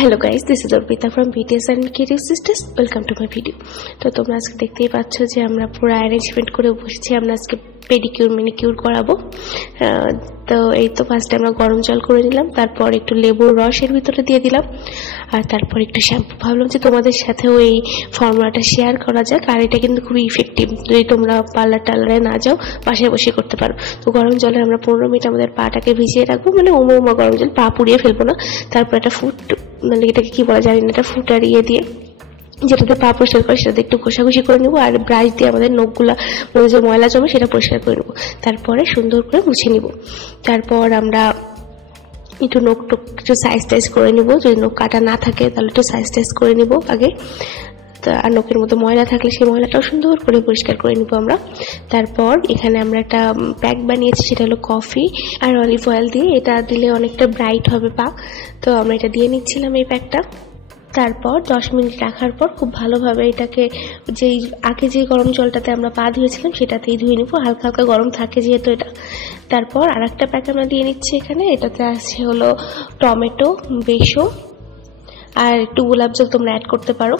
Hello guys, this is Arpita from BTS and Creative Sisters. Welcome to my video. তো তোমরা আজকে দেখতেই পাচ্ছ যে আমরা পুরো অ্যারেঞ্জমেন্ট করে বসেছি। আমরা আজকে পেডিকিউর মিনিকিউর করাবো। তো এই তো ফার্স্টে আমরা গরম জল করে নিলাম, তারপর একটু লেবুর রস এর ভিতরে দিয়ে দিলাম, আর তারপর একটু শ্যাম্পু। ভাবলাম যে তোমাদের সাথেও এই ফর্মুলাটা শেয়ার করা যাক, আর এটা কিন্তু খুবই ইফেক্টিভ। যদি তোমরা পার্লার টার্লারে না যাও, বাসায় বসে করতে পারো। তো গরম জলে আমরা 15 মিনিট আমাদের পাটাকে ভিজিয়ে রাখবো, মানে উমা গরম জল, পা পুড়িয়ে ফেলবো না। তারপর একটা মানে এটাকে কি বলা জানি না, একটা ফুটার দিয়ে যেটাতে পা পরিষ্কার করে সেটাতে একটু ঘষাঘষি করে নিবো, আর ব্রাশ দিয়ে আমাদের নখগুলা যে ময়লা জমে সেটা পরিষ্কার করে নিবো। তারপরে সুন্দর করে মুছে নিব। তারপর আমরা একটু নখ টক একটু সাইজ টাইজ করে নিব। যদি নখ কাটা না থাকে তাহলে একটু সাইজ টাইজ করে নিব আগে। আর নখের মধ্যে ময়লা থাকলে সেই ময়লাটাও সুন্দর করে পরিষ্কার করে নিব আমরা। তারপর এখানে আমরা একটা প্যাক বানিয়েছি, সেটা হলো কফি আর অলিভ অয়েল দিয়ে। এটা দিলে অনেকটা ব্রাইট হবে পা, তো আমরা এটা দিয়ে নিচ্ছিলাম এই প্যাকটা। তারপর 10 মিনিট রাখার পর খুব ভালোভাবে এটাকে আগে যে গরম জলটাতে আমরা পা ধুয়েছিলাম সেটাতেই ধুয়ে নিব, হালকা হালকা গরম থাকে যেহেতু এটা। তারপর আর একটা প্যাক আমরা দিয়ে নিচ্ছি এখানে। এটাতে আছে হলো টমেটো, বেসন আর একটু গোলাপ জল তোমরা অ্যাড করতে পারো।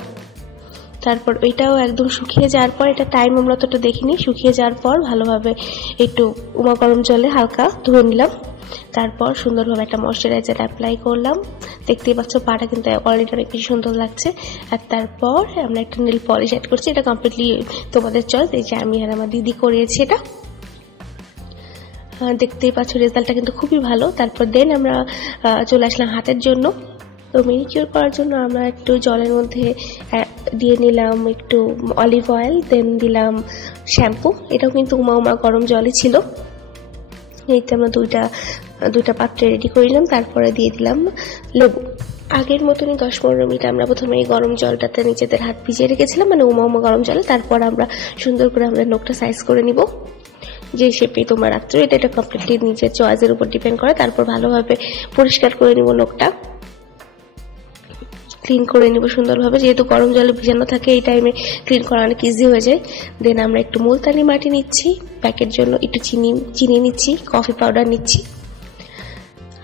তারপর ওইটাও একদম শুকিয়ে যাওয়ার পর, এটা টাইম আমরা তো দেখিনি, শুকিয়ে যাওয়ার পর ভালোভাবে একটু উমা গরম জলে হালকা ধুয়ে নিলাম। তারপর সুন্দরভাবে একটা ময়শ্চারাইজার অ্যাপ্লাই করলাম। দেখতেই পাচ্ছ পাটা কিন্তু অলরেডি অনেক বেশি সুন্দর লাগছে। আর তারপর আমরা একটা নেল পলিশ অ্যাড করছি। এটা কমপ্লিটলি তোমাদের চয়েস, এই যে আমি আর আমার দিদি করিয়েছি এটা। দেখতেই পাচ্ছ রেজাল্টটা কিন্তু খুবই ভালো। তারপর দেন আমরা চলে আসলাম হাতের জন্য। তো ম্যানিকিউর করার জন্য আমরা একটু জলের মধ্যে দিয়ে নিলাম একটু অলিভ অয়েল, দেন দিলাম শ্যাম্পু। এটাও কিন্তু উমা গরম জলই ছিল। এইতে আমরা দুইটা পাত্রে রেডি করে নিলাম। তারপরে দিয়ে দিলাম লেবু। আগের মতনই 10-15 মিনিট আমরা প্রথমে এই গরম জলটাতে নিজেদের হাত ভিজিয়ে রেখেছিলাম, মানে উমা গরম জলে। তারপর আমরা সুন্দর করে আমরা নখটা সাইজ করে নিব যে শেপে তোমরা রাখছো। এটা কমপ্লিটলি নিজের চয়েসের উপর ডিপেন্ড করে। তারপর ভালোভাবে পরিষ্কার করে নিব নখটা, ক্লিন করে নিব সুন্দরভাবে। যেহেতু গরম জলে ভিজানো থাকে, এই টাইমে ক্লিন করা অনেক ইজি হয়ে যায়। দেন আমরা একটু মুলতানি মাটি নিচ্ছি প্যাকের জন্য, একটু চিনি নিচ্ছি, কফি পাউডার নিচ্ছি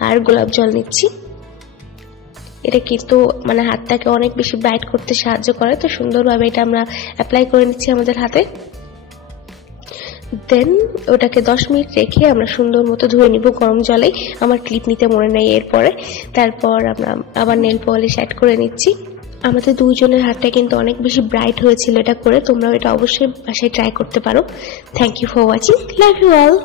আর গোলাপ জল নিচ্ছি। এটা কিন্তু মানে হাতটাকে অনেক বেশি ব্রাইট করতে সাহায্য করে। তো সুন্দরভাবে এটা আমরা অ্যাপ্লাই করে নিচ্ছি আমাদের হাতে। দেন ওটাকে 10 মিনিট রেখে আমরা সুন্দর মতো ধুয়ে নিব গরম জলেই। আমার ক্লিপ নিতে মনে নেই এরপরে। তারপর আমরা আবার নেল পলিশ অ্যাড করে নিচ্ছি। আমাদের দুইজনের হাতটা কিন্তু অনেক বেশি ব্রাইট হয়েছিল এটা করে। তোমরাও এটা অবশ্যই বাসায় ট্রাই করতে পারো। Thank you for watching, love you all.